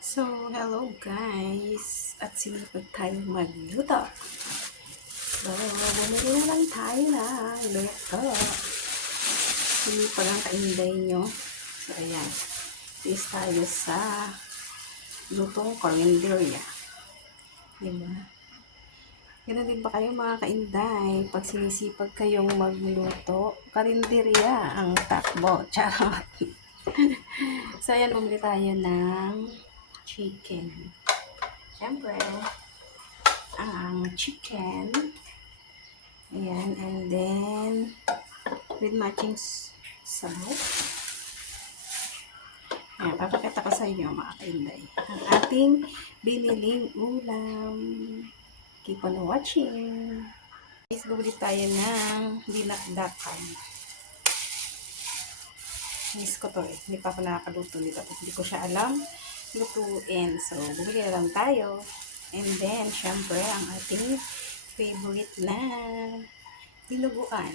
So, hello guys! At sinipag tayong magluto. So, bumili na lang tayo ng luto. Sinipag ang kainday nyo. So, ayan. Tis tayo sa lutong karinderya. Diba? Ganun din ba kayo mga kainday? Pag sinisipag kayong magluto, karinderya ang takbo. Charot! So, ayan. Bumili tayo ng chicken. Siyempre, ang chicken. Ayan, and then with matching sabaw. Ayan, papakita ko sa inyo mga kainday. Ang ating biniling ulam. Keep on watching. Guys, bumili tayo ng dinakdakan. Miss ko to eh. Hindi pa ako nakakaluto nito. Hindi ko siya alam lutuin. So, bumili na lang tayo. And then, syempre, ang ating favorite na dinuguan.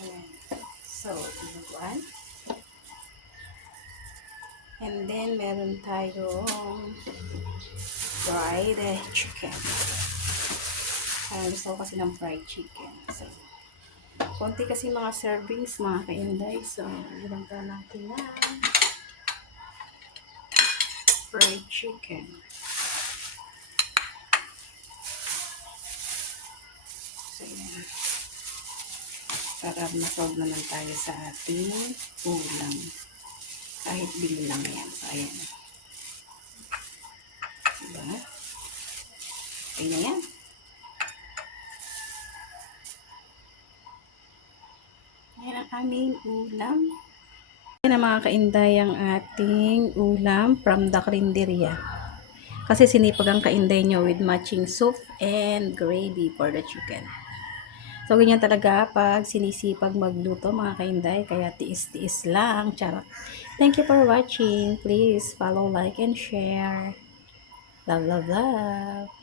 Ayan. So, dinuguan. And then, meron tayong fried chicken. Gusto ko kasi ng fried chicken. So, konti kasi mga servings, mga kainday. So, ilang ka natin na fried chicken. So, yan. Para masolve naman tayo sa ating ulam. Kahit bili lang yan. So, ayan. Diba? Okay na yan. Ayan ang aming ulam. Ayan ang mga kainday ang ating ulam from the karinderya. Kasi sinipag ang kainday nyo with matching soup and gravy for the chicken. So, ganyan talaga pag sinisipag magluto mga kainday. Kaya tiis-tiis lang. Charot. Thank you for watching. Please follow, like, and share. Love, love, love.